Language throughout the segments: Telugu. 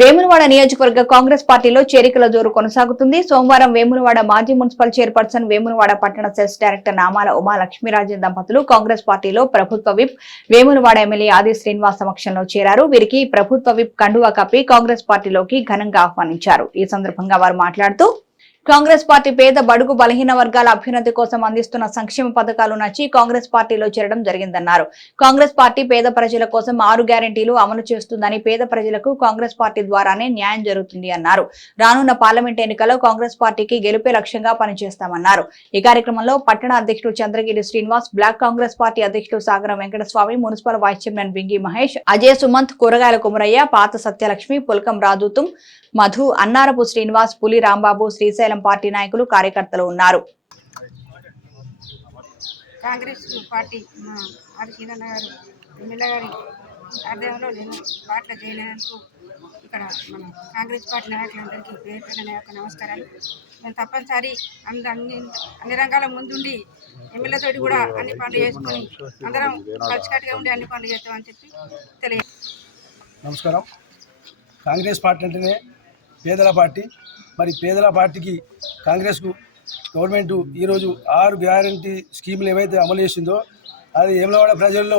వేములవాడ నియోజకవర్గ కాంగ్రెస్ పార్టీలో చేరికల జోరు కొనసాగుతుంది. సోమవారం వేములవాడ మాజీ మున్సిపల్ చైర్పర్సన్ వేములవాడ పట్టణ సెల్స్ డైరెక్టర్ నామాల ఉమా లక్ష్మీరాజన్ దంపతులు కాంగ్రెస్ పార్టీలో ప్రభుత్వ విప్ వేములవాడ ఎమ్మెల్యే ఆది శ్రీనివాస్ సమక్షంలో చేరారు. వీరికి ప్రభుత్వ విప్ కండువా కప్పి కాంగ్రెస్ పార్టీలోకి ఘనంగా ఆహ్వానించారు. ఈ సందర్భంగా వారు మాట్లాడుతూ కాంగ్రెస్ పార్టీ పేద బడుగు బలహీన వర్గాల అభ్యున్నతి కోసం అందిస్తున్న సంక్షేమ పథకాలు నచ్చి కాంగ్రెస్ పార్టీలో చేరడం జరిగిందన్నారు. కాంగ్రెస్ పార్టీ పేద ప్రజల కోసం ఆరు గ్యారెంటీలు అమలు చేస్తుందని పేద ప్రజలకు కాంగ్రెస్ పార్టీ ద్వారానే న్యాయం జరుగుతుంది అన్నారు. రానున్న పార్లమెంట్ ఎన్నికల్లో కాంగ్రెస్ పార్టీకి గెలుపే లక్ష్యంగా పనిచేస్తామన్నారు. ఈ కార్యక్రమంలో పట్టణ అధ్యక్షుడు చంద్రగిరి శ్రీనివాస్ బ్లాక్ కాంగ్రెస్ పార్టీ అధ్యక్షుడు Sagaram Venkataswamy municipal vice chairman Bingi Mahesh Ajay Sumanth కూరగాయల కుమరయ్య పాత సత్యలక్ష్మి పుల్కం రాజుతుం మధు అన్నారపు శ్రీనివాస్ పులి రాంబాబు శ్రీశైలం పార్టీ నాయకులు కార్యకర్తలు ఉన్నారు. కాంగ్రెస్ పార్టీ గారు ఎమ్మెల్యే గారి ఆధ్వర్యంలో నేను పార్టీలో చేయలేనందుకు ఇక్కడ మన కాంగ్రెస్ పార్టీ నాయకులందరికీ పేరు యొక్క నమస్కారాలు. నేను తప్పనిసరి అంద అన్ని అన్ని రంగాల ముందుండి ఎమ్మెల్యేతోటి కూడా అన్ని పనులు చేసుకొని అందరం కలిసికట్టుగా ఉండి అన్ని పనులు చేస్తామని చెప్పి తెలియ నమస్కారం. కాంగ్రెస్ పార్టీ అంటేనే పేదల పార్టీ. మరి పేదల పార్టీకి కాంగ్రెస్కు గవర్నమెంట్ ఈరోజు ఆరు గ్యారంటీ స్కీములు ఏవైతే అమలు చేసిందో అది ఏమలవాడ ప్రజల్లో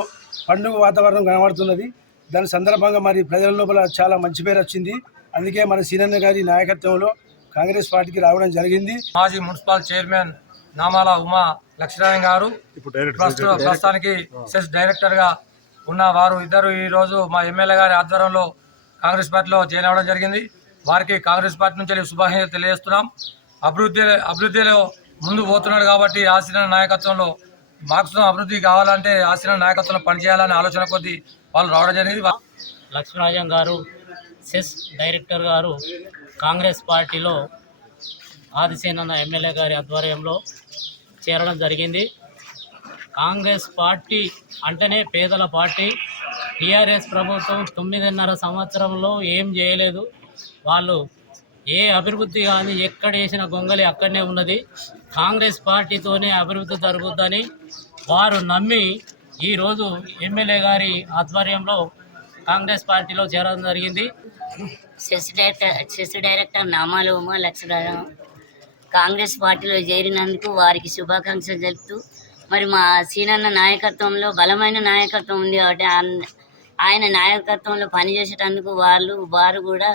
పండుగ వాతావరణం కనబడుతున్నది. దాని సందర్భంగా మరి ప్రజల లోపల చాలా మంచి పేరు వచ్చింది. అందుకే మన సీనన్న గారి నాయకత్వంలో కాంగ్రెస్ పార్టీకి రావడం జరిగింది. మాజీ మున్సిపల్ చైర్మన్ నామాల ఉమా లక్ష్మీనారాయణ గారు ప్రస్తుత ప్రస్తుతానికి సెస్ డైరెక్టర్గా ఉన్న వారు ఇద్దరు ఈ రోజు మా ఎమ్మెల్యే గారి ఆధ్వర్యంలో కాంగ్రెస్ పార్టీలో జాయిన్ అవ్వడం జరిగింది. వారికి కాంగ్రెస్ పార్టీ నుంచి శుభాకాంక్షలు తెలియజేస్తున్నాం. అభివృద్ధి అభివృద్ధిలో ముందు పోతున్నాడు కాబట్టి ఆశీన నాయకత్వంలో మార్క్స్ అభివృద్ధి కావాలంటే ఆశీన నాయకత్వంలో పనిచేయాలనే ఆలోచన కొద్దీ వాళ్ళు రావడం జరిగింది. లక్ష్మీరాజన్ గారు సెస్ డైరెక్టర్ గారు కాంగ్రెస్ పార్టీలో ఆదిసేనన్న ఎమ్మెల్యే గారి ఆధ్వర్యంలో చేరడం జరిగింది. కాంగ్రెస్ పార్టీ అంటేనే పేదల పార్టీ. టీఆర్ఎస్ ప్రభుత్వం తొమ్మిదిన్నర సంవత్సరంలో ఏం చేయలేదు. వాళ్ళు ఏ అభివృద్ధి కానీ ఎక్కడ వేసిన గొంగలి అక్కడనే ఉన్నది. కాంగ్రెస్ పార్టీతోనే అభివృద్ధి జరుగుద్దని వారు నమ్మి ఈరోజు ఎమ్మెల్యే గారి ఆధ్వర్యంలో కాంగ్రెస్ పార్టీలో చేరడం జరిగింది. సెస్ డైరెక్టర్ సెస్ డైరెక్టర్ నామాలు ఉమా లక్ష్మణరావు కాంగ్రెస్ పార్టీలో చేరినందుకు వారికి శుభాకాంక్షలు తెలుపుతూ మరి మా సీనన్న నాయకత్వంలో బలమైన నాయకత్వం ఉంది కాబట్టి ఆయన నాయకత్వంలో పనిచేసేటందుకు వాళ్ళు వారు కూడా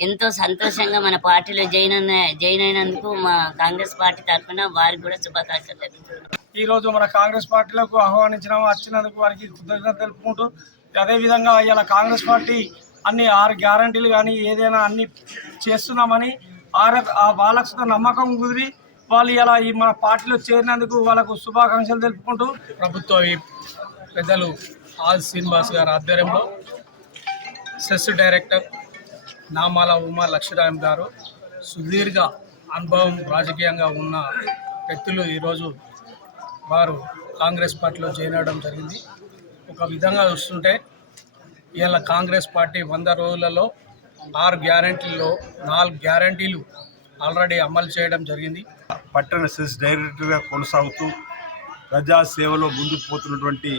ఎంతో సంతోషంగా మన పార్టీలో జాయిన్ అయిన జాయిన్ అయినందుకు మా కాంగ్రెస్ పార్టీ తరఫున వారికి కూడా శుభాకాంక్షలు తెలుపుతున్నాం. ఈ రోజు మన కాంగ్రెస్ పార్టీలకు ఆహ్వానించిన వచ్చినందుకు వారికి కృతజ్ఞత తెలుపుకుంటూ అదేవిధంగా ఇలా కాంగ్రెస్ పార్టీ అన్ని ఆరు గ్యారంటీలు కానీ ఏదైనా అన్ని చేస్తున్నామని ఆర ఆ వాళ్ళకు నమ్మకం కుదిరి వాళ్ళు ఇలా ఈ మన పార్టీలో చేరినందుకు వాళ్ళకు శుభాకాంక్షలు తెలుపుకుంటూ ప్రభుత్వ పెద్దలు ఆల్ శ్రీనివాస్ గారి ఆధ్వర్యంలో సెస్ డైరెక్టర్ నామాల ఉమా లక్ష్మీరామ్ గారు సుదీర్ఘ అనుభవం రాజకీయంగా ఉన్న వ్యక్తులు ఈరోజు వారు కాంగ్రెస్ పార్టీలో చేరడం జరిగింది. ఒక విధంగా చూస్తుంటే ఇవాళ కాంగ్రెస్ పార్టీ వంద రోజులలో ఆరు గ్యారంటీల్లో నాలుగు గ్యారంటీలు ఆల్రెడీ అమలు చేయడం జరిగింది. పట్టణ సెస్ డైరెక్టర్గా కొనసాగుతూ ప్రజా సేవలో ముందుకు పోతున్నటువంటి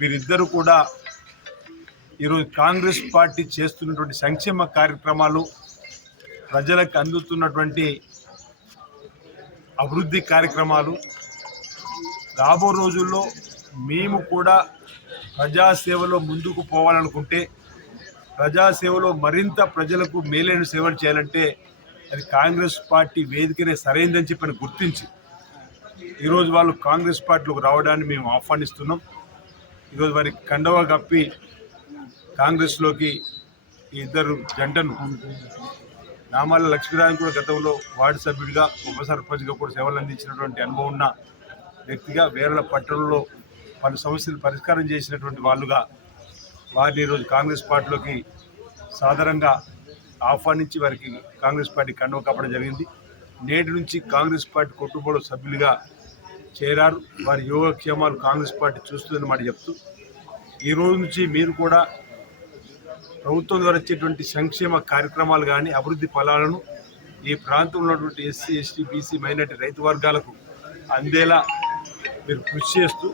వీరిద్దరూ కూడా ఈరోజు కాంగ్రెస్ పార్టీ చేస్తున్నటువంటి సంక్షేమ కార్యక్రమాలు ప్రజలకు అందుతున్నటువంటి అభివృద్ధి కార్యక్రమాలు రాబో రోజుల్లో మేము కూడా ప్రజాసేవలో ముందుకు పోవాలనుకుంటే ప్రజాసేవలో మరింత ప్రజలకు మేలైన సేవలు చేయాలంటే అది కాంగ్రెస్ పార్టీ వేదికనే సరైందని చెప్పని గుర్తించి ఈరోజు వాళ్ళు కాంగ్రెస్ పార్టీలోకి రావడాన్ని మేము ఆహ్వానిస్తున్నాం. ఈరోజు వారికి కండవ కప్పి కాంగ్రెస్లోకి ఈ ఇద్దరు జంటను నామాల లక్ష్మీనారాయణ కూడా గతంలో వార్డు సభ్యుడిగా ఉప సర్పంచ్గా కూడా సేవలు అందించినటువంటి అనుభవం ఉన్న వ్యక్తిగా వేరల పట్టణంలో పలు సమస్యలు పరిష్కారం చేసినటువంటి వాళ్ళుగా వారిని ఈరోజు కాంగ్రెస్ పార్టీలోకి సాధారణంగా ఆహ్వానించి వారికి కాంగ్రెస్ పార్టీ కండవ కప్పడం జరిగింది. నేటి నుంచి కాంగ్రెస్ పార్టీ కుటుంబంలో సభ్యులుగా చేరారు. వారి యోగక్షేమాలు కాంగ్రెస్ పార్టీ చూస్తుందని మాట చెప్తూ ఈ రోజు నుంచి మీరు కూడా ప్రభుత్వం ద్వారా వచ్చేటువంటి సంక్షేమ కార్యక్రమాలు కానీ అభివృద్ధి ఫలాలను ఈ ప్రాంతంలో ఉన్నటువంటి ఎస్సీ ఎస్టీ బీసీ మైనార్టీ రైతు వర్గాలకు అందేలా మీరు కృషి చేస్తూ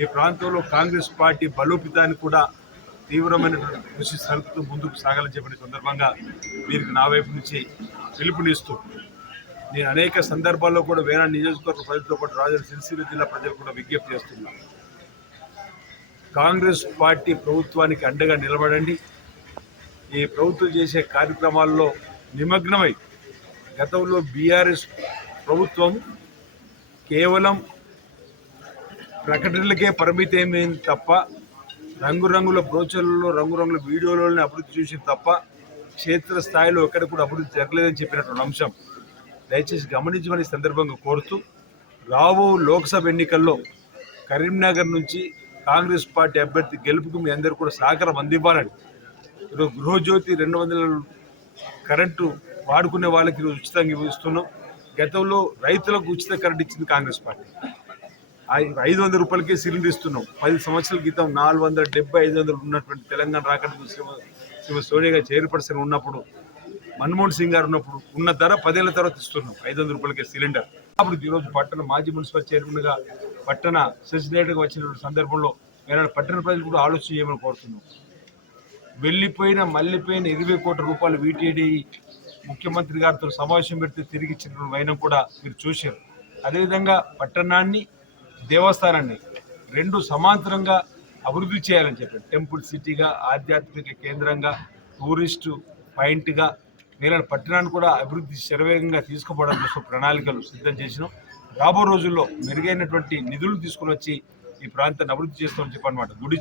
ఈ ప్రాంతంలో కాంగ్రెస్ పార్టీ బలోపేతాన్ని కూడా తీవ్రమైనటువంటి కృషి సరుకుతూ ముందుకు సాగాలని చెప్పిన సందర్భంగా మీరు నా వైపు నుంచి పిలుపునిస్తూ నేను అనేక సందర్భాల్లో కూడా వేరే నియోజకవర్గ ప్రజలతో పాటు రాజన్న సిరిసిల్ల జిల్లా ప్రజలు కూడా విజ్ఞప్తి చేస్తున్నాను కాంగ్రెస్ పార్టీ ప్రభుత్వానికి అండగా నిలబడండి. ఈ ప్రభుత్వం చేసే కార్యక్రమాల్లో నిమగ్నమై గతంలో బీఆర్ఎస్ ప్రభుత్వం కేవలం ప్రకటనలకే పరిమితమైంది తప్ప రంగురంగుల బ్రోచర్లలో రంగురంగుల వీడియోలని అభివృద్ధి చూసింది తప్ప క్షేత్రస్థాయిలో ఎక్కడ కూడా అభివృద్ధి జరగలేదని చెప్పినటువంటి అంశం దయచేసి గమనించమని సందర్భంగా కోరుతూ రాబో లోక్సభ ఎన్నికల్లో కరీంనగర్ నుంచి కాంగ్రెస్ పార్టీ అభ్యర్థి గెలుపుకు మీ అందరూ కూడా సహకారం అందివ్వాలని ఈరోజు గృహజ్యోతి రెండు వందల కరెంటు వాడుకునే వాళ్ళకి ఈరోజు ఉచితంగా ఇస్తున్నాం. గతంలో రైతులకు ఉచిత కరెంట్ ఇచ్చింది కాంగ్రెస్ పార్టీ. ఐ- ఐదు వందల రూపాయలకే సిలిండర్ ఇస్తున్నాం. పది సంవత్సరాల క్రితం నాలుగు వందల డెబ్బై ఐదు వందలు ఉన్నటువంటి తెలంగాణ రాకడకు శ్రీమ సోనియా గారు చైర్పర్సన్ ఉన్నప్పుడు మన్మోహన్ సింగ్ గారు ఉన్నప్పుడు ఉన్న ధర పదేళ్ళ తర్వాత ఇస్తున్నాం ఐదు వందల రూపాయలకే సిలిండర్. అప్పుడు ఈరోజు పట్టణ మాజీ మున్సిపల్ చైర్మన్గా పట్టణ సెసినేటర్గా వచ్చినటువంటి సందర్భంలో మేము పట్టణ ప్రజలు కూడా ఆలోచన చేయమని కోరుతున్నాం. వెళ్ళిపోయిన మళ్ళీపోయిన ఇరవై కోట్ల రూపాయలు వీటీడీ ముఖ్యమంత్రి గారితో సమావేశం పెడితే తిరిగి ఇచ్చిన వైనం కూడా మీరు చూశారు. అదేవిధంగా పట్టణాన్ని దేవస్థానాన్ని రెండు సమాంతరంగా అభివృద్ధి చేయాలని చెప్పారు. టెంపుల్ సిటీగా ఆధ్యాత్మిక కేంద్రంగా టూరిస్టు పాయింట్గా వేరే పట్టణాన్ని కూడా అభివృద్ధి శరవేగంగా తీసుకుపోవడం కోసం ప్రణాళికలు సిద్ధం చేసినాం. రాబో రోజుల్లో మెరుగైనటువంటి నిధులు తీసుకుని వచ్చి ఈ ప్రాంతాన్ని అభివృద్ధి చేస్తామని చెప్పనమాట గుడి